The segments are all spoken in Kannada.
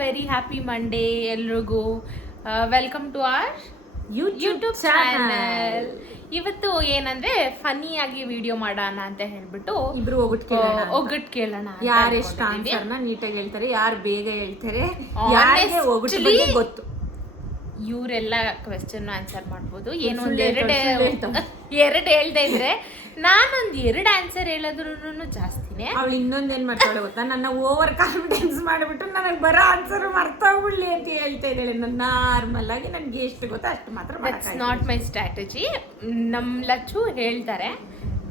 ವೆರಿ ಹ್ಯಾಪಿ ಮಂಡೇ ಎಲ್ರಿಗೂ. Welcome to our YouTube channel. ಇವತ್ತು ಏನಂದ್ರೆ ಫನ್ನಿ ಆಗಿ ವಿಡಿಯೋ ಮಾಡೋಣ ಅಂತ ಹೇಳ್ಬಿಟ್ಟು ಇಬ್ರು ಒಗ್ಗಟ್ಟು ಕೇಳೋಣ. ಯಾರು ಎಷ್ಟು ಆನ್ಸರ್ನ ನೀಟಾಗಿ ಹೇಳ್ತಾರೆ, ಯಾರು ಬೇಗ ಹೇಳ್ತಾರೆ, ಯಾರಿಗೆ ಒಗ್ಗಟ್ಟು ಬಗ್ಗೆ ಗೊತ್ತು. ಇವರೆಲ್ಲ ಕ್ವೆಶ್ಚನ್ ಆನ್ಸರ್ ಮಾಡ್ಬೋದು. ಏನು ಒಂದ್ ಎರಡು ಹೇಳ್ತಾ ಇದ್ರೆ ನಾನೊಂದ್ 2 ಆನ್ಸರ್ ಹೇಳಿದ್ರು ಜಾಸ್ತಿನೇ. ಅವಳು ಇನ್ನೊಂದೇನ್ ಮಾಡ್ತಾಳೆ ಗೊತ್ತಾ, ನನ್ನ ಓವರ್ ಕಾನ್ಫಿಡೆನ್ಸ್ ಮಾಡಿಬಿಟ್ಟು ನನಗೆ ಬರೋ ಆನ್ಸರ್ ಮರ್ತೋಗ್ಬಿಡ್ಲಿ ಅಂತ ಹೇಳ್ತಾ ಇದ್ದಾಳೆ. ನನ್ನ ನಾರ್ಮಲ್ ಆಗಿ ನನ್ಗೆ ಎಷ್ಟು ಗೊತ್ತಾ ಅಷ್ಟು ಮಾತ್ರ. That's not my strategy. ನಮ್ ಲಚ್ಚು ಹೇಳ್ತಾರೆ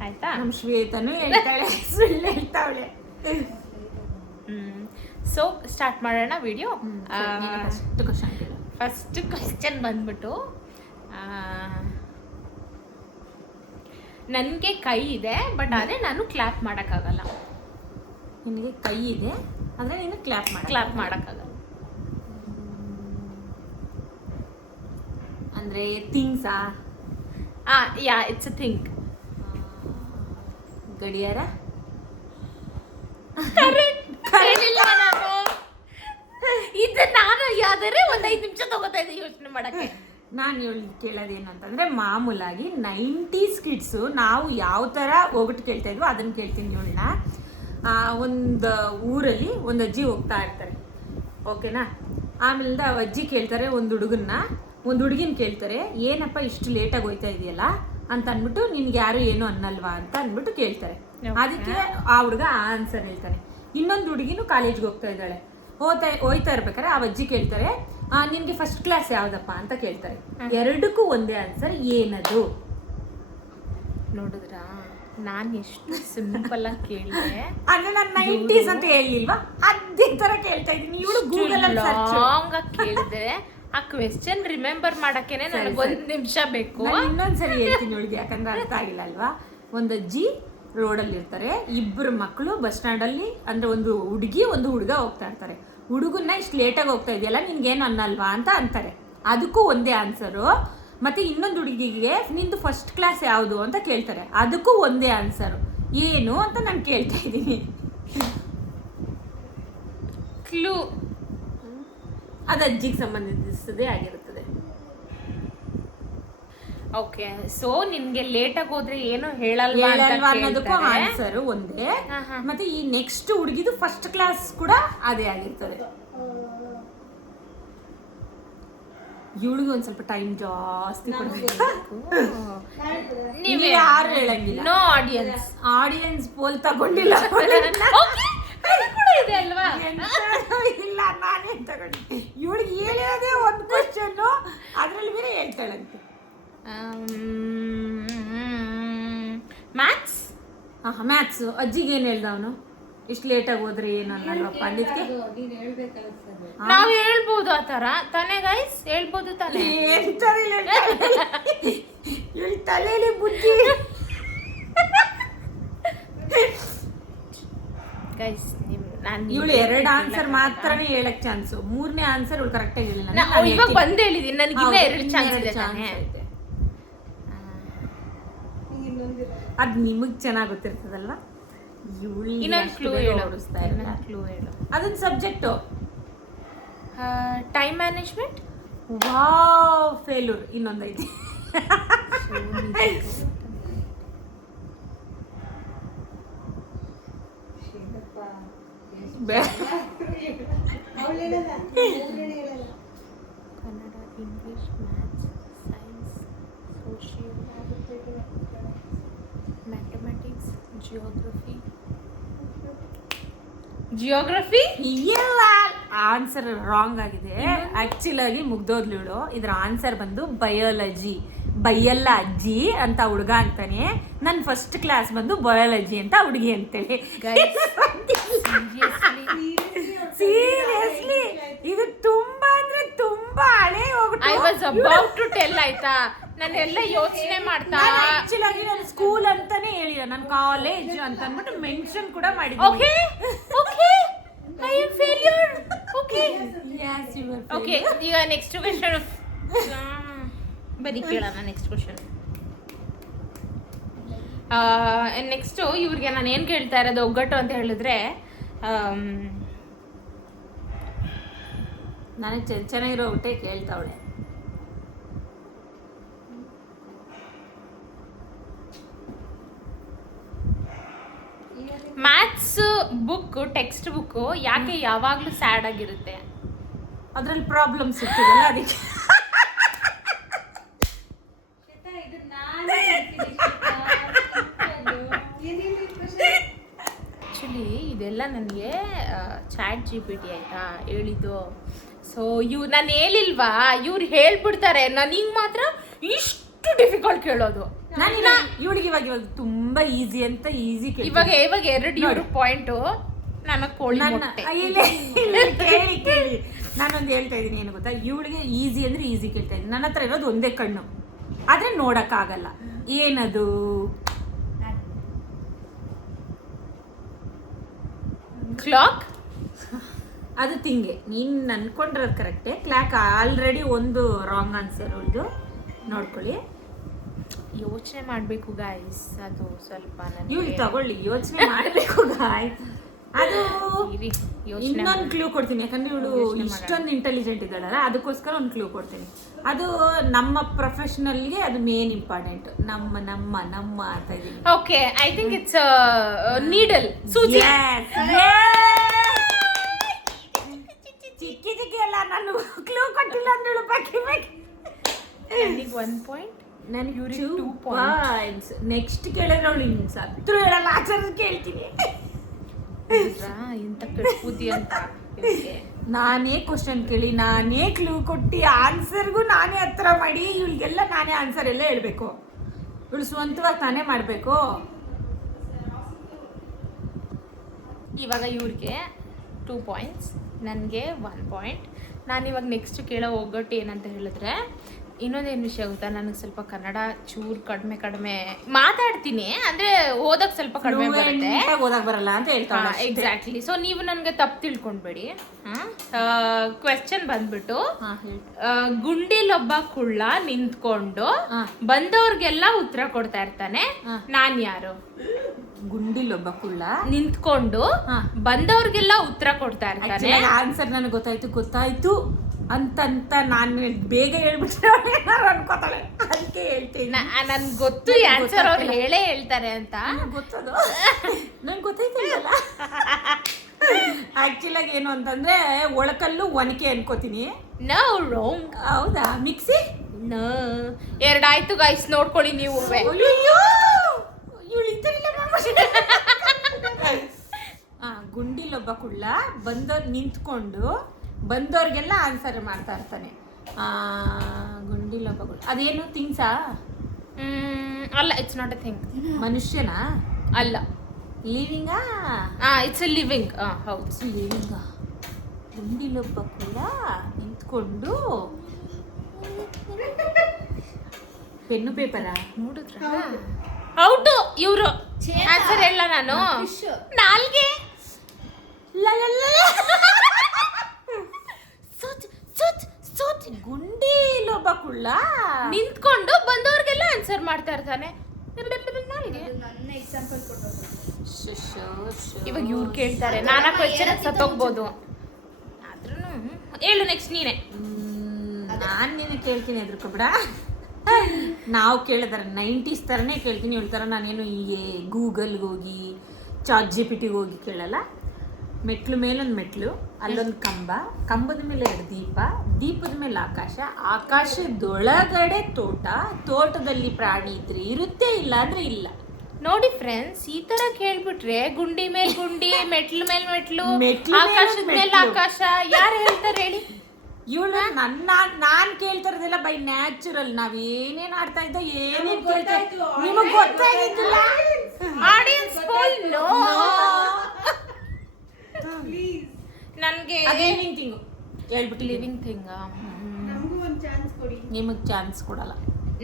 ಆಯ್ತಾ, ನಮ್ ಶ್ವೇತನು ಹೇಳ್ತಾಳೆ, ಸುಳ್ಳು ಹೇಳ್ತಾವಳೆ. ಸೊ ಸ್ಟಾರ್ಟ್ ಮಾಡೋಣ ವಿಡಿಯೋ. ಫಸ್ಟ್ ಫಸ್ಟ್ ಕ್ವೆಶ್ಚನ್ ಬಂದ್ಬಿಟ್ಟು, ನನಗೆ ಕೈ ಇದೆ ಬಟ್ ಆದರೆ ನಾನು ಕ್ಲಾಪ್ ಮಾಡೋಕ್ಕಾಗಲ್ಲ. ನಿನಗೆ ಕೈ ಇದೆ ಆದರೆ ನೀನು ಕ್ಲಾಪ್ ಮಾಡೋಕ್ಕಾಗಲ್ಲ. ಅಂದರೆ ಥಿಂಗ್ಸಾ? ಯಾ, ಇಟ್ಸ್ ಅ ಥಿಂಗ್. ಗಡಿಯಾರ? ಇದು ನಾನು ಯಾವ್ದಾರೆ ಒಂದು 5 ನಿಮಿಷ ತಗೋತಾ ಇದ್ದೆ ಯೋಚನೆ ಮಾಡಕ್ಕೆ. ನಾನು ಕೇಳೋದೇನು ಅಂತಂದರೆ, ಮಾಮೂಲಾಗಿ 90s ಕಿಡ್ಸು ನಾವು ಯಾವ ಥರ ಒಗಟು ಕೇಳ್ತಾ ಇದ್ವೋ ಅದನ್ನು ಕೇಳ್ತೀನಿ ಇವಳನ್ನ. ಒಂದು ಊರಲ್ಲಿ ಒಂದು ಅಜ್ಜಿ ಹೋಗ್ತಾ ಇರ್ತಾರೆ, ಓಕೆನಾ? ಆಮೇಲಿಂದ ಅಜ್ಜಿ ಕೇಳ್ತಾರೆ ಒಂದು ಹುಡುಗಿನ ಕೇಳ್ತಾರೆ, ಏನಪ್ಪ ಇಷ್ಟು ಲೇಟಾಗಿ ಹೋಗ್ತಾ ಇದೆಯಲ್ಲ ಅಂತ ಅಂದ್ಬಿಟ್ಟು, ನಿನ್ಗೆ ಯಾರು ಏನು ಅನ್ನಲ್ವಾ ಅಂತ ಅಂದ್ಬಿಟ್ಟು ಕೇಳ್ತಾರೆ. ಅದಕ್ಕೆ ಆ ಹುಡುಗ ಆನ್ಸರ್ ಹೇಳ್ತಾನೆ. ಇನ್ನೊಂದು ಹುಡುಗಿನೂ ಕಾಲೇಜ್ಗೆ ಹೋಗ್ತಾ ಇದ್ದಾಳೆ, ಹೋಯ್ತಾ ಇರ್ಬೇಕಾದ್ರೆ ಆ ಅಜ್ಜಿ ಕೇಳ್ತಾರೆ, ನಿನ್ಗೆ ಫಸ್ಟ್ ಕ್ಲಾಸ್ ಯಾವ್ದಪ್ಪ ಅಂತ ಕೇಳ್ತಾರೆ. ಎರಡಕ್ಕೂ ಒಂದೇ ಆನ್ಸರ್, ಏನದು? ನೋಡಿದ್ರಾ, ನಾನು ಎಷ್ಟು ಸಿಂಪಲ್ ಆಗಿ ಕೇಳಿದೆ. ಅಂದ್ರೆ ನಾನು 90s ಅಂತ ಹೇಳಿಲ್ವಾ, ಅದೇ ತರ ಕೇಳ್ತಾ ಇದ್ದೀನಿ. ಇವಳು ಗೂಗಲ್ ಅಲ್ಲಿ ಲಾಂಗ್ ಆಗಿ ಕೇಳಿದೆ. ಆ ಕ್ವೆಶ್ಚನ್ ರಿಮೆಂಬರ್ ಮಾಡಕ್ಕೇನೆ ನನಗೆ 1 ನಿಮಿಷ ಬೇಕು. ಇನ್ನೊಂದ್ಸರಿ ಹೇಳ್ತೀನಿ ಇವಳಿಗೆ, ಯಾಕಂದ್ರೆ ಅರ್ಥ ಆಗಿಲ್ಲ ಅಲ್ವಾ. ಒಂದು ಅಜ್ಜಿ ರೋಡಲ್ಲಿ ಇರ್ತಾರೆ, 2 ಮಕ್ಕಳು ಬಸ್ ಸ್ಟ್ಯಾಂಡ್ ಅಲ್ಲಿ, ಅಂದ್ರೆ ಒಂದು ಹುಡುಗಿ ಒಂದು ಹುಡುಗ ಹೋಗ್ತಾ ಇರ್ತಾರೆ. ಹುಡುಗನ್ನ ಇಷ್ಟು ಲೇಟಾಗಿ ಹೋಗ್ತಾ ಇದೆಯಲ್ಲ ನಿನ್ಗೇನು ಅನ್ನಲ್ವಾ ಅಂತ ಅಂತಾರೆ, ಅದಕ್ಕೂ ಒಂದೇ ಆನ್ಸರು. ಮತ್ತೆ ಇನ್ನೊಂದು ಹುಡುಗಿಗೆ ನಿಂದು ಫಸ್ಟ್ ಕ್ಲಾಸ್ ಯಾವುದು ಅಂತ ಕೇಳ್ತಾರೆ, ಅದಕ್ಕೂ ಒಂದೇ ಆನ್ಸರು. ಏನು ಅಂತ ನಾನು ಕೇಳ್ತಾ ಇದ್ದೀನಿ. ಕ್ಲೂ ಅದು ಅಜ್ಜಿಗೆ ಸಂಬಂಧಿಸಿದೇ ಆಗಿರುತ್ತದೆ. ಓಕೆ, ಸೊ ನಿನ್ಗೆ ಲೇಟಾಗಿ ಹೋದ್ರೆ ಏನು ಹೇಳಲ್ವಾ ಅನ್ನೋದಕ್ಕೂ ಆನ್ಸರ್ ಒಂದೇ. ಮತ್ತೆ ಈ ನೆಕ್ಸ್ಟ್ ಹುಡುಗಿದು ಫಸ್ಟ್ ಕ್ಲಾಸ್ ಕೂಡ ಅದೇ ಆಗಿರ್ತದೆ. ಇವಳಿಗೆ ಒಂದ್ ಸ್ವಲ್ಪ ಟೈಮ್ ಜಾಸ್ತಿ ಕೊಡಬೇಕು. ನೀವು ಯಾರು ಹೇಳಂಗಿಲ್ಲ. No audience. ಆಡಿಯನ್ಸ್ ಪೋಲ್ ತಗೊಂಡಿಲ್ಲ ಇದೆ ಅಲ್ವಾ? ಇಲ್ಲ, ನಾನೇ ತಗೊಂಡಿದ್ದೆ. ಇವಳಿಗೆ ಹೇಳಿರೋದೇ ಒಂದು ಕ್ವಶನ್, ಅದ್ರಲ್ಲಿ ಬೇರೆ ಹೇಳ್ತಾಳಂತೆ. ಮ್ಯಾಥ್ಸ್. ಮ್ಯಾಥ್ಸ್. ಅಜ್ಜಿಗೆ ಏನು ಹೇಳ್ದ ಅವನು, ಇಷ್ಟು ಲೇಟಾಗಿ ಹೋದ್ರೆ ಏನು ಅನ್ನಲ್ವಪ್ಪ ಅಂದಿದ್ಕೆ. ನಾವು ಹೇಳ್ಬೋದು ಆ ಥರ ತಾನೇ ಗೈಸ್, ಹೇಳ್ಬೋದು ತಾನೇ. ಇವಳ ತಲೆಯಲ್ಲಿ ಬುದ್ಧಿ. ಗೈಸ್, ಇವಳು 2 ಆನ್ಸರ್ ಮಾತ್ರನೇ ಹೇಳಕ್ ಚಾನ್ಸು, 3ನೇ ಆನ್ಸರ್ ಇವಳು ಕರೆಕ್ಟಾಗಿ ಹೇಳಿಲ್ಲ. ಇವಾಗ ಬಂದು ಹೇಳಿದೀನಿ, ನನಗಿನ್ನ 2 ಚಾನ್ಸ್ ಇದೆ ತಾನೇ. ಅದು ನಿಮಗೆ ಚೆನ್ನಾಗಿ ಗೊತ್ತಿರ್ತದಲ್ವಾ. ಇನ್ನೊಂದು ಕ್ಲೂ ಹೇಳು. ಅದೊಂದು subject. Time management. Wow, failure. ಇನ್ನೊಂದೈತಿ. Kannada, English, maths, science, social, mathematics, geography. ಇಲ್ಲ, ಆನ್ಸರ್ ರಾಂಗ್ ಆಗಿದೆ. ಆಕ್ಚುಲ್ ಆಗಿ ಮುಗ್ದೋದ್ಲು ಇವಳು. ಇದ್ರ ಆನ್ಸರ್ ಬಂದು ಬಯಾಲಜಿ. ಬೈಯಲ್ಲ ಅಜ್ಜಿ ಅಂತ ಹುಡುಗ ಅಂತಾನೆ, ನನ್ನ ಫಸ್ಟ್ ಕ್ಲಾಸ್ ಬಂದು ಬಯಾಲಜಿ ಅಂತ ಹುಡುಗಿ ಅಂತೇಳಿ. ಸೀರಿಯಸ್ಲಿ ಇದು ತುಂಬಾ ಅಂದ್ರೆ ತುಂಬಾ ಹಳೆ ಹೋಗ್ಬಿಟ್ಟು. I was about to tell ಆಯ್ತಾ, ನಾನೆಲ್ಲ ಯೋಚನೆ ಮಾಡ್ತಾ. ಆಕ್ಚುಲ್ ಆಗಿ ನಾನು ಸ್ಕೂಲ್ ಅಂತಾನೆ ಹೇಳಿಲ್ಲ, ನಾನು ಕಾಲೇಜ್ ಅಂತ ಅಂದ್ಬಿಟ್ಟು ಮೆನ್ಷನ್ ಕೂಡ ಮಾಡಿದ್ದೆ. Okay okay, I am failure. Okay yes, you are. Okay, ಈಗ ನೆಕ್ಸ್ಟ್ ಕ್ವೆಶ್ಚನ್ ಬರೀ ಕೇಳೋಣ. Next question. ನೆಕ್ಸ್ಟು ಇವ್ರಿಗೆ ನಾನು ಏನು ಕೇಳ್ತಾ ಇರೋದು, ಒಗ್ಗಟ್ಟು ಅಂತ ಹೇಳಿದ್ರೆ, ನನಗೆ ಚೆನ್ನಾಗಿರೋ ಊಟೆ ಕೇಳ್ತಾವಳೆ. ಮ್ಯಾಥ್ಸ್ ಬುಕ್ ಟೆಕ್ಸ್ಟ್ ಬುಕ್ ಯಾಕೆ ಯಾವಾಗ್ಲೂ ಸ್ಯಾಡ್ ಆಗಿರುತ್ತೆ? ಅದ್ರಲ್ಲಿ ಪ್ರಾಬ್ಲಮ್ಸ್ ಇರ್ತಿದಲ್ಲ ಅದಕ್ಕೆ. ಆ್ಯಕ್ಚುಲಿ ಇದೆಲ್ಲ ನನಗೆ ಚಾಟ್ GPT ಆಯ್ತಾ ಹೇಳಿದ್ದು. ಸೊ ನಾನು ಹೇಳಿಲ್ವಾ, ಇವ್ರು ಹೇಳ್ಬಿಡ್ತಾರೆ, ನನಗೆ ಮಾತ್ರ ಇಷ್ಟು ಡಿಫಿಕಲ್ಟ್ ಕೇಳೋದು. ಇವಳಿಗೆ ಇವಾಗ ತುಂಬಾ ಈಸಿ ಅಂತ ಈಸಿ ಇವಾಗ 2 ಪಾಯಿಂಟು ನನಗೆ ಕೋಳಿ ಮೊಟ್ಟೆ. ಕೇಳಿ ನಾನೊಂದು ಹೇಳ್ತಾ ಇದ್ದೀನಿ, ಏನು ಗೊತ್ತಾ, ಇವಳಿಗೆ ಈಸಿ ಅಂದ್ರೆ ಈಸಿ ಕೇಳ್ತಾ ಇದ್ದೀನಿ. ನನ್ನ ಹತ್ರ ಇರೋದು ಒಂದೇ ಕಣ್ಣು, ಆದ್ರೆ ನೋಡಕ್ಕಾಗಲ್ಲ. ಏನದು? ಕ್ಲಾಕ್. ಅದು ತಿಂಗೆ. ನೀನ್ ಅನ್ಕೊಂಡಿರೋದು ಕರೆಕ್ಟೇ. ಕ್ಲಾಕ್ ಆಲ್ರೆಡಿ ಒಂದು ರಾಂಗ್ ಆನ್ಸರ್. ಇದು ನೋಡ್ಕೊಳ್ಳಿ, ಯೋಚನೆ ಮಾಡಬೇಕು ಗಾಯ್ಸ್. ಅದು ಸ್ವಲ್ಪ ಇವ್ಳು ತಗೊಳ್ಳಿ, ಯೋಚನೆ ಮಾಡಬೇಕು ಗಾಯ್ಸ್. ಅದು ಇನ್ನೊಂದು ಕ್ಲೂ ಕೊಡ್ತೀನಿ, ಯಾಕಂದ್ರೆ ಇವಳು ಇಷ್ಟೊಂದು ಇಂಟೆಲಿಜೆಂಟ್ ಇದ್ದಾಳಲ್ಲ, ಅದಕ್ಕೋಸ್ಕರ ಒಂದು ಕ್ಲೂ ಕೊಡ್ತೀನಿ. ಅದು ನಮ್ಮ ಪ್ರೊಫೆಷನಲ್ಗೆ ಅದು ಮೇನ್ ಇಂಪಾರ್ಟೆಂಟ್. ನಮ್ಮ ನಮ್ಮ ನಮ್ಮ ಅಂತ ಇದೀನಿ. Okay, I think it's needle, ಸೂಜಿ. ಚಿಕ್ಕಿ ಚಿಕ್ಕಿ ಅಲ್ಲ, ನಾನು ಕ್ಲೂ ಕೊಟ್ಟಿಲ್ಲ ಅಂದ್ರೆ ಬಾಕಿ ನನಗೆ 1 ಪಾಯಿಂಟ್, ನನಗೆ 2 points. ನೆಕ್ಸ್ಟ್ ಕೇಳಿದ್ರೆ ಅವಳು ಇನ್ನು ಸತ್ರು ಹೇಳಲ್ಲ, ಆಚರ್ ಕೇಳ್ತೀನಿ. ಇಂತ ಬುದ್ಧಿ ಅಂತ. ನಾನೇ ಕ್ವಶನ್ ಕೇಳಿ, ನಾನೇ ಕ್ಲೂ ಕೊಟ್ಟು ಆನ್ಸರ್ಗೂ ನಾನೇ ಹತ್ರ ಮಾಡಿ, ಇವಳಿಗೆಲ್ಲ ನಾನೇ ಆನ್ಸರ್ ಎಲ್ಲ ಹೇಳ್ಬೇಕು. ಇವಳು ಸ್ವಂತವಾಗಿ ತಾನೇ ಮಾಡಬೇಕು. ಇವಾಗ ಇವ್ರಿಗೆ 2 ಪಾಯಿಂಟ್ಸ್, ನನಗೆ 1 ಪಾಯಿಂಟ್. ನಾನಿವಾಗ ನೆಕ್ಸ್ಟ್ ಕೇಳೋ ಒಗ್ಗಟ್ಟು ಏನಂತ ಹೇಳಿದ್ರೆ, ಇನ್ನೊಂದೇನು ವಿಷಯ ಗೊತ್ತಾ, ನನಗೆ ಸ್ವಲ್ಪ ಕನ್ನಡ ಚೂರು ಕಡಿಮೆ ಮಾತಾಡ್ತೀನಿ, ಅಂದ್ರೆ ಓದಕ್ ಸ್ವಲ್ಪ ಕಡಿಮೆ ಬರುತ್ತೆ, ಓದಕ್ ಬರಲ್ಲ ಅಂತ ಹೇಳ್ತಾಳೆ. ಎಕ್ಸಾಕ್ಟ್ಲಿ. ಸೊ ನೀವು ನನಗೆ ತಪ್ಪು ತಿಳ್ಕೊಂಡ್ಬೇಡಿ. ಕ್ವೆಶ್ಚನ್ ಬಂದ್ಬಿಟ್ಟು, ಗುಂಡಿಲೊಬ್ಬ ಕುಳ್ಳ ನಿಂತ್ಕೊಂಡು ಬಂದವ್ರಿಗೆಲ್ಲ ಉತ್ತರ ಕೊಡ್ತಾ ಇರ್ತಾನೆ, ನಾನ್ ಯಾರು? ಗುಂಡಿಲೊಬ್ಬ ಕುಳ್ಳ ನಿಂತ್ಕೊಂಡು ಬಂದವ್ರಿಗೆಲ್ಲ ಉತ್ತರ ಕೊಡ್ತಾ ಇರ್ತಾನೆ. ಆನ್ಸರ್ ನನಗೆ ಗೊತ್ತಾಯ್ತು ಅಂತ ನಾನು ಬೇಗ ಹೇಳ್ಬಿಟ್ರೆ ಅನ್ಕೋತಾಳೆ, ಅದಕ್ಕೆ ಹೇಳ್ತೀನಿ. ನನ್ಗೆ ಗೊತ್ತು ಆನ್ಸರ್ ಅವ್ರು ಹೇಳೇ ಹೇಳ್ತಾರೆ ಅಂತ. ಗೊತ್ತದು ನನ್ಗೆ ಗೊತ್ತಾಯ್ತಲ್ಲ. ಆಕ್ಚುಲ್ ಆಗಿ ಏನು ಅಂತಂದ್ರೆ, ಒಳಕಲ್ಲು ಒನಕೆ ಅನ್ಕೋತೀನಿ. No wrong. ಹೌದಾ? ಮಿಕ್ಸಿ? ನೋ. 2 ಆಯ್ತು ಗೈಸ್, ನೋಡ್ಕೊಳ್ಳಿ ನೀವು. ಗುಂಡಿಲೊಬ್ಬ ಕುಳ್ಳ ನಿಂತ್ಕೊಂಡು ಬಂದವ್ರಿಗೆಲ್ಲ ಆನ್ಸರ್ ಮಾಡ್ತಾ ಇರ್ತಾನೆ. ಗುಂಡಿಲೊಬ್ಬ ಕುಳ್ಳ ಅದೇನು ಥಿಂಗ್ಸಾ? ಅಲ್ಲ, ಇಟ್ಸ್ ನಾಟ್ ಎ ಥಿಂಗ್. ಮನುಷ್ಯನಾ? ಅಲ್ಲ. ಲಿವಿಂಗಾ? It's a living. ಹೌದು, ಲಿವಿಂಗ. ಗುಂಡಿಲೊಬ್ಬ ಕುಳ್ಳ ನಿಂತ್ಕೊಂಡು ಪೆನ್ನು ಪೇಪರಾ? ನೋಡಿದ್ರ? ಔಟು ಇವರು. ಆನ್ಸರ್ ಹೇಳ ನಾನು. ನಾಲ್ಗೆ. ಗುಂಡಿಲೊಬ್ಬ ಕುಳ್ಳ ನಿಂತ್ಕೊಂಡು ಬಂದವ್ರಿಗೆಲ್ಲ ಆನ್ಸರ್ ಮಾಡ್ತಾ ಇರ್ತಾನೆ. ಇವಾಗ ಇವ್ರು ಕೇಳ್ತಾರೆ, ನಾನಾ ಕ್ವೆಶ್ಚನ್ ಸತ್ತೋಗ್ಬೋದು. ಆದ್ರೂ ಹೇಳು, ನೆಕ್ಸ್ಟ್ ನೀನೆ. ನಾನು ನಿನ್ನ ಕೇಳ್ತೀನಿ, ಎದ್ರುಕೊಬೇಡ. ನಾವು ಕೇಳಿದಾರೆ 90s ಥರನೇ ಕೇಳ್ತೀನಿ. ಹೇಳ್ತಾರ ನಾನೇನು ಗೂಗಲ್ಗೆ ಹೋಗಿ ಚಾಟ್ GPT ಹೋಗಿ ಕೇಳಲ್ಲ. ಮೆಟ್ಲು ಮೇಲೊಂದು ಮೆಟ್ಲು, ಅಲ್ಲೊಂದು ಕಂಬದ ಮೇಲೆ 2 ದೀಪದ ಮೇಲೆ ಆಕಾಶದೊಳಗಡೆ ತೋಟದಲ್ಲಿ ಪ್ರಾಣಿ ಇದ್ರೆ ಇರುತ್ತೆ, ಇಲ್ಲ ಅಂದ್ರೆ ಇಲ್ಲ. ನೋಡಿ ಫ್ರೆಂಡ್ಸ್, ಈ ತರ ಕೇಳ್ಬಿಟ್ರೆ ಗುಂಡಿ ಮೇಲ್ ಗುಂಡಿ, ಮೆಟ್ಲು ಮೇಲ್ ಮೆಟ್ಲು, ಆಕಾಶದ ಮೇಲೆ ಆಕಾಶ, ಯಾರು ಹೇಳ್ತಾರೆ ಹೇಳಿ? ಇವಳು ನಾನ್ ಕೇಳ್ತಾರದೆಲ್ಲ ಬೈ ನ್ಯಾಚುರಲ್. ನಾವೇನೇನ್ ಆಡ್ತಾ ಇದ್ದ, ಏನೇನ್ ಕೇಳ್ತಾ ನಿಮಗ್ ಗೊತ್ತಾಗಿದ್ದಿಲ್ಲ. Audience no. ನನ್ಗೆ ಲಿವಿಂಗ್ ಥಿಂಗ್ ಹೇಳ್ಬಿಟ್ಟು. ಲಿವಿಂಗ್ ಥಿಂಗ್ ನಿಮಗ್ ಚಾನ್ಸ್ ಕೊಡಲ್ಲ.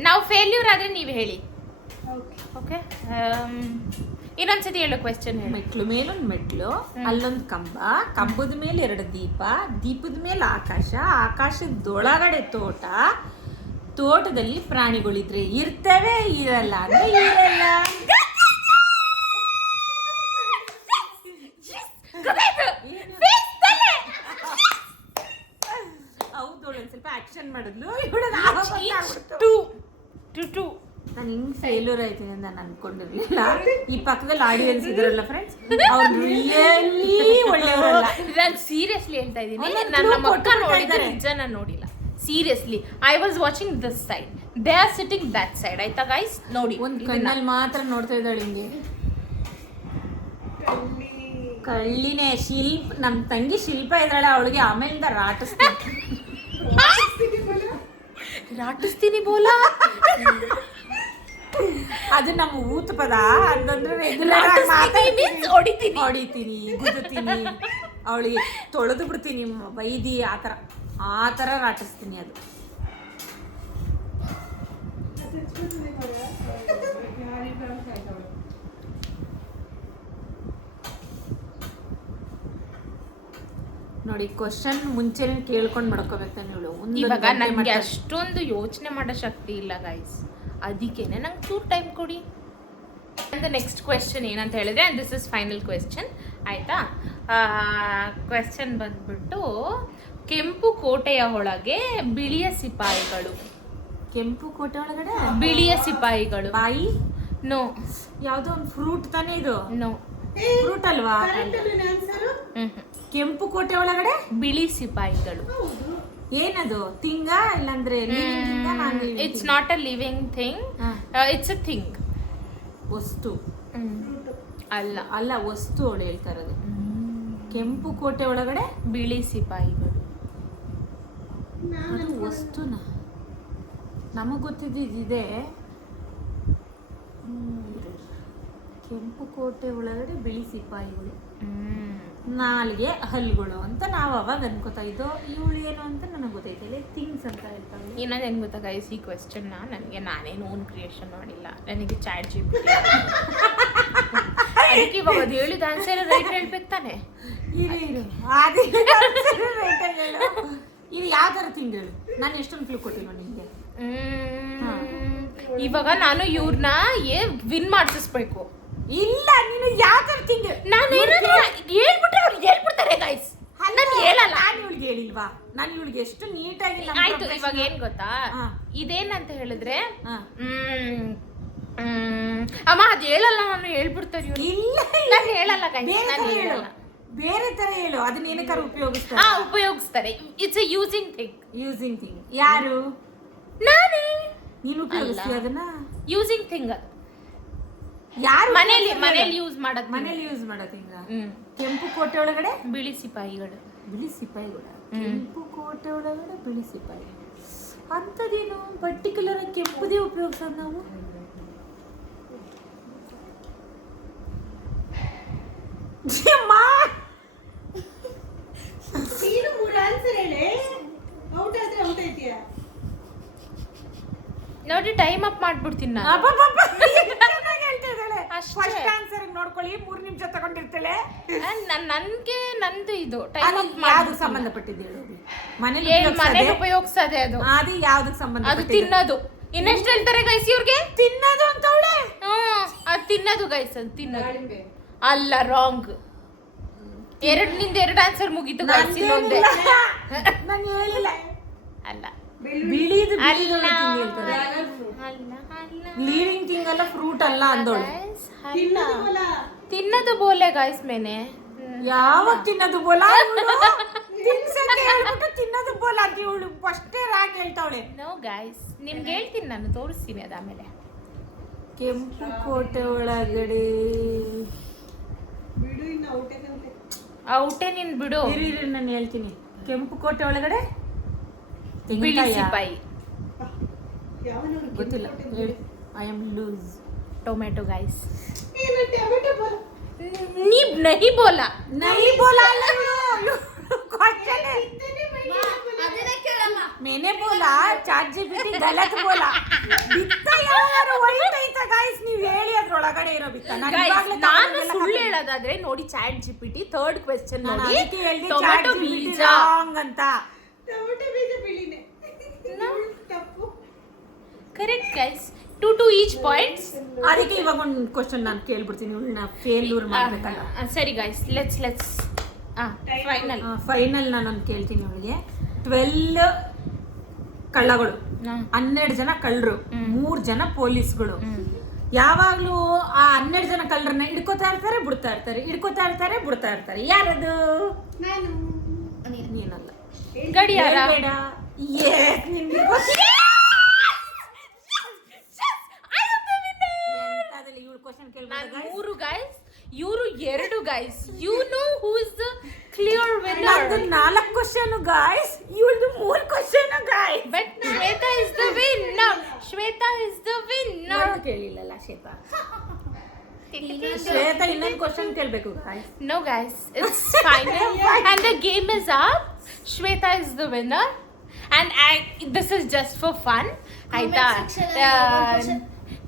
ನಾವು ಫೇಲ್ಯೂರ್ ಆದ್ರೆ ನೀವು ಹೇಳಿ. ಓಕೆ, ಇನ್ನೊಂದ್ಸತಿ ಹೇಳು ಕ್ವೆಶ್ಚನ್. ಮೆಟ್ಲು ಮೇಲೊಂದು ಮೆಟ್ಲು, ಅಲ್ಲೊಂದು ಕಂಬದ ಮೇಲೆ 2 ದೀಪದ ಮೇಲೆ ಆಕಾಶದೊಳಗಡೆ ತೋಟದಲ್ಲಿ ಪ್ರಾಣಿಗಳಿದ್ರೆ ಇರ್ತವೆ, ಇರಲ್ಲ ಅಂದ್ರೆ ಇರಲ್ಲ. ಕ್ವಶನ್ ಮಾಡಿದ್ಲು ಇವಳು ನಾನು ಹಿಂಗ್ ಫೇಲ್ಯೂರ್ ಆಯ್ತೀನಿ ಅಂತ ನಾನು ಅನ್ಕೊಂಡಿರ್ಲಿಲ್ಲ. ಈ ಪಕ್ಕದಲ್ಲಿ ಆಡಿಯನ್ಸ್ ಇದ್ರಲ್ಲ ಫ್ರೆಂಡ್ಸ್, ಅವ್ರು ರಿಯಲಿ ಒಳ್ಳೆಯವರಲ್ಲ. ನಾನು ಸೀರಿಯಸ್ಲಿ ಹೇಳ್ತಾ ಇದ್ದೀನಿ, ನನ್ನ ಮಕ್ಕ ನೋಡಿದ್ರೆ ನಿಜ ನಾನು ನೋಡಿಲ್ಲ. Seriously I was watching this side, they are sitting that side. ಆಯ್ತಾ ಗೈಸ್, ನೋಡಿ ಒಂದ್ ಕಣ್ಣಲ್ಲಿ ಮಾತ್ರ ನೋಡ್ತಾ ಇದ್ದಾಳೆ ಹಿಂಗೆ. ಕಳ್ಳಿನೇ ನಮ್ ತಂಗಿ ಶಿಲ್ಪ ಇದ್ದಾಳೆ, ಅವಳಿಗೆ ಆಮೇಲಿಂದ ರಾಟಿಸ್ತೀನಿ ಬೋಲಾ. ಅದು ನಮ್ಮ ಊತ ಪದ. ಅಂತಂದ್ರೆ ಹೊಡಿತೀನಿ, ಗುದ್ದುತ್ತೀನಿ, ಅವಳಿಗೆ ತೊಳೆದು ಬಿಡ್ತೀನಿ, ಬೈದಿ ಆ ಥರ ರಾಟಿಸ್ತೀನಿ. ಅದು ನೋಡಿ, ಕ್ವಶನ್ ಮುಂಚೆನೆ ಕೇಳ್ಕೊಂಡು ಮಾಡ್ಕೋಬೇಕು ನೀವು. ಇವಾಗ ನನಗೆ ಅಷ್ಟೊಂದು ಯೋಚನೆ ಮಾಡೋ ಶಕ್ತಿ ಇಲ್ಲ ಗೈಸ್, ಅದಕ್ಕೇನೆ ನಂಗೆ ಚೂರು ಟೈಮ್ ಕೊಡಿ. ನೆಕ್ಸ್ಟ್ ಕ್ವೆಶ್ಚನ್ ಏನಂತ ಹೇಳಿದ್ರೆ, and this is final question ಆಯಿತಾ. ಕ್ವೆಶ್ಚನ್ ಬಂದ್ಬಿಟ್ಟು, ಕೆಂಪು ಕೋಟೆಯ ಒಳಗೆ ಬಿಳಿಯ ಸಿಪಾಯಿಗಳು. ಕೆಂಪು ಕೋಟೆ ಒಳಗಡೆ ಬಿಳಿಯ ಸಿಪಾಯಿಗಳು. ಬಾಯಿ ನೋ, ಯಾವುದೋ ಒಂದು ಫ್ರೂಟ್ ತಾನೇ ಇದು. ನೋ, ಫ್ರೂಟ್ ಅಲ್ವಾ? ಕೆಂಪು ಕೋಟೆ ಒಳಗಡೆ ಬಿಳಿ ಸಿಪಾಯಿಗಳು. ಏನದು? ತಿಂಗ ಇಲ್ಲಾಂದ್ರೆ it's not a living thing, it's a thing. ವಸ್ತು ಅಲ್ಲ ಅಲ್ಲ, ವಸ್ತು ಅವಳು ಹೇಳ್ತಾ ಇರೋದು. ಕೆಂಪು ಕೋಟೆ ಒಳಗಡೆ ಬಿಳಿ ಸಿಪಾಯಿಗಳು. ಅದು ವಸ್ತುನ ನಮಗ್ ಗೊತ್ತಿದ್ದಿದೆ. ಕೆಂಪು ಕೋಟೆ ಒಳಗಡೆ ಬಿಳಿ ಸಿಪಾಯಿಗಳು, ನಾಲ್ಗೆ ಹಲ್ಗಳು ಅಂತ ನಾವು ಅವಾಗ ಅನ್ಕೋತಾ ಇದ್ದೋ. ಇವಳು ಏನು ಅಂತ ನನಗೆ ಗೊತ್ತೈತಿಲ್ಲ, ಥಿಂಗ್ಸ್ ಅಂತ ಹೇಳ್ತಾಳೆ. ಇನ್ನೊಂದು ಹೆಂಗೆ ಗೊತ್ತಾ ಗೈಸ್, ಈ ಕ್ವೆಶ್ಚನ್ನ ನನಗೆ ನಾನೇನು ಓನ್ ಕ್ರಿಯೇಷನ್ ಮಾಡಿಲ್ಲ, ನನಗೆ ಚಾಟ್ ಜಿಪಿಟಿ. ಅದಕ್ಕೆ ಇವಾಗ ಅದು ಹೇಳಿದ ಆನ್ಸರ್ ರೈಟ್ ಹೇಳ್ಬೇಕು ತಾನೆ. ಇದು ಯಾವ ಥರ ತಿಂಗಳು? ನಾನು ಎಷ್ಟೊಂದು ಕ್ಲೂ ಕೊಟ್ಟಿಲ್ವ ನಿಮಗೆ? ಇವಾಗ ನಾನು ಇವ್ರನ್ನ ವಿನ್ ಮಾಡಿಸ್ಬೇಕು. ಇಲ್ಲ, ನೀನು ಯಾವ ಥರ ತಿಂಗಳು? ನಾನು ಹೇಳ್ಬಿಟ್ರೆ ಅವ್ರಿಗೆ ಹೇಳ್ಬಿಡ್ತಾರೆ ಗೈಸ್. ನಾನು ಹೇಳಲ್ಲ. ನಾನು ಇವಳಿಗೆ ಹೇಳಿಲ್ವಾ? ನಾನು ಇವಳಿಗೆ ಎಷ್ಟು ನೀಟಾಗಿ. ಆಯ್ತು, ಇವಾಗ ಏನ್ ಗೊತ್ತಾ, ಇದೇನಂತ ಹೇಳಿದ್ರೆ, ಅಮ್ಮ ಅದು ಹೇಳಲ್ಲ, ನಾನು ಹೇಳ್ಬಿಡ್ತಾರೆ. ಇಲ್ಲ, ನಾನು ಹೇಳಲ್ಲ ಗೈಸ್, ನಾನು ಹೇಳಲ್ಲ. ಬೇರೆ ತರ ಹೇಳು, ಅದನ್ನ ಏನಕ್ಕಾರ ಉಪಯೋಗಿಸ್ತಾರೆ. ಉಪಯೋಗಿಸ್ತಾರೆ. It's A using thing. ಯಾರು? ನಾನೇ. ನೀನು ಉಪಯೋಗಿಸ್ತೀಯ ಅದನ್ನ? Using thing. ಯಾರು ಮನೇಲಿ ಯೂಸ್ ಮಾಡೋದು. ಮನೇಲಿ ಯೂಸ್ ಮಾಡೋದಿಂಗ. ಕೆಂಪು ಕೋಟೆ ಒಳಗಡೆ ಬಿಳಿ ಸಿಪಾಯಿಗಳು. ಕೆಂಪು ಕೋಟೆ ಒಳಗಡೆ ಬಿಳಿ ಸಿಪಾಯಿ ಅಂತದೇನು ಪರ್ಟಿಕ್ಯುಲರ್ ಕೆಂಪುದೇ ಉಪಯೋಗಿಸೋದು ನಾವು. ನೋಡಿ, ಟೈಮ್ ಅಪ್ ಮಾಡ್ಬಿಡ್ತೀನಿ ನಾನು. ಫಸ್ಟ್ ಆನ್ಸರ್ ನೋಡ್ಕೊಳ್ಳಿ, 3 ನಿಮಿಷ ತಗೊಂಡಿರ್ತಾಳೆ. ನನ್ಗೆ ನಂದು ಇದು ಟೈಮ್ ಅಪ್ ಯಾವ್ದಕ್ಕೆ ಸಂಬಂಧಪಟ್ಟಿದ್ದು ಹೇಳು? ಮನೇಲಿ ಉಪಯೋಗಿಸೋದೆ ಅದು. ಅದು ಯಾವ್ದಕ್ಕೆ ಸಂಬಂಧ? ಅದು ತಿನ್ನೋದು. ಇನ್ನೆಷ್ಟು ಹೇಳ್ತಾರೆ ಗೈಸ್ ಇವ್ರಿಗೆ? ತಿನ್ನೋದು ಅಂತವಳೆ. ಅದು ತಿನ್ನೋದು ಗೈಸ್, ಅದು ತಿನ್ನೋದು ಅಲ್ಲ. ರಾಂಗ್. ನಿಂದ 2 ಆನ್ಸರ್ ಮುಗೀತು ಗೈಸ್. ಇನ್ನೊಂದೇ ನಾನು ಹೇಳಿಲ್ಲ. ಅಲ್ಲ, ಬಿಳಿದು ಲಿವಿಂಗ್ ಥಿಂಗ್ ಅಲ್ಲ, ಫ್ರೂಟ್ ಅಲ್ಲ ಅಂದೋಳು. ತಿನ್ನೋದು ಬೋಲೆ ಗೈಸ್. ಮೇನೆ ಯಾವಾಗ ತಿನ್ನೋದು ಬೋಲ? ತಿನ್ನೋದು ಬೋಲ ಅಂತ ಇವಳು ಫಸ್ಟೇ ರಾಗ್ ಹೇಳ್ತಾವಳೆ. ನೋ ಗೈಸ್, ನಿಮ್ಗೆ ಹೇಳ್ತೀನಿ ನಾನು, ತೋರಿಸ್ತೀನಿ ಅದಾದ್ಮೇಲೆ. ಕೆಂಪು ಕೋಟೆ ಒಳಗಡೆ ಔಟೆ ನೀನ್ ಬಿಡು. ನಾನು ಹೇಳ್ತೀನಿ. ಕೆಂಪು ಕೋಟೆ ಒಳಗಡೆ ಬಿಳಿ ಸಿಪಾಯಿ. ಗೊತ್ತಿಲ್ಲ, I am lose. Tomato guys. ನೀ ನಹಿ ಬೋಲಾ. नहीं बोला मैंने बोला ಚಾಟ್ ಜಿಪಿಟಿ ಗಲತ್ बोला. ಬಿತ್ತ ಯಾರು ಹೊಳಿತೈತ ಗೈಸ್, ನೀವು ಹೇಳಿ ಅದರೊಳಗಡೆ ಇರೋ ಬಿತ್ತ. ನಾನು ಸುಳ್ಳು ಹೇಳೋದಾದ್ರೆ ನೋಡಿ, ಚಾಟ್ ಜಿಪಿಟಿ ಥರ್ಡ್ ಕ್ವೆಶ್ಚನ್ ನೋಡಿ, ಟೊಮೆಟೊ ಬೀಜ ಅಂತ. ಟೊಮೆಟೊ ಬೀಜ ಬಿಳಿನೇ ತಪ್ಪು. Correct guys. 2 each points. ಅದಕ್ಕೆ ಇವಾಗ ಒಂದು ಕ್ವಶನ್ ನಾನು ಕೇಳ್ಬಿಡ್ತೀನಿ, ಇವಳನ್ನ ಫೇಲ್ಯೂರ್ ಮಾಡ್ಬೇಕಲ್ಲ. ಸರಿ ಗೈಸ್, ಲೆಟ್ಸ್ ಫೈನಲ್ ನಾನೊಂದು ಕೇಳ್ತೀನಿ ಇವಳಿಗೆ. 12 ಕಳ್ಳಗಳು, ಹ್ಮ್. 12 ಜನ ಕಳ್ಳರು, 3 ಜನ ಪೊಲೀಸ್ಗಳು. ಯಾವಾಗ್ಲೂ ಆ 12 ಜನ ಕಳ್ಳರನ್ನ ಹಿಡ್ಕೋತಾ ಇರ್ತಾರೆ, ಬಿಡ್ತಾ ಇರ್ತಾರೆ, ಹಿಡ್ಕೋತಾ ಇರ್ತಾರೆ, ಬಿಡ್ತಾ ಇರ್ತಾರೆ. ಯಾರದು? ನಾನು ನೀನಲ್ಲ. ಗಡಿಯಾರ. ಹೇಳ್ಬೇಡ. Yes, ನಿನ್ಗೆ ಗೊತ್ತಿದೆ. ಎಂತದಲ್ಲಿ ಇವ್ಳು question ಕೇಳ್ಬೋದಾ ನಾನು guys? 3 ಗೈಸ್, ಇವರು 2 guys. You know who is the clear winner. ನಂದು 4 question guys, ಇವಳ್ದು 3 question guys. But Shweta is the winner. Shweta is the winner. ನಾನು ಕೇಳಿಲ್ಲಲ್ಲ ಶ್ವೇತಾ. ಶ್ವೇತಾ ಇನ್ನೊಂದು ಕ್ವಶನ್ ಕೇಳ್ಬೇಕು guys. No guys, it's final and the game is up. Shweta is the winner and this is just for fun. ಆಯ್ತಾ?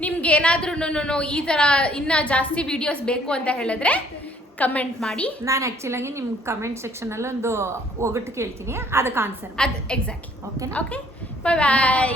ನಿಮ್ಗೆ ಏನಾದ್ರೂ ಈ ತರ ಇನ್ನ ಜಾಸ್ತಿ ವಿಡಿಯೋಸ್ ಬೇಕು ಅಂತ ಹೇಳಿದ್ರೆ ಕಮೆಂಟ್ ಮಾಡಿ. ನಾನು ಆಕ್ಚುಲಾಗಿ ನಿಮ್ ಕಮೆಂಟ್ ಸೆಕ್ಷನ್ ಅಲ್ಲಿ ಒಂದು ಒಗಟು ಕೇಳ್ತೀನಿ, ಅದಕ್ಕೆ ಆನ್ಸರ್. ಅದು ಎಕ್ಸಾಕ್ಟ್ಲಿ. ಓಕೆ ಓಕೆ, ಬಾಯ್ ಬಾಯ್.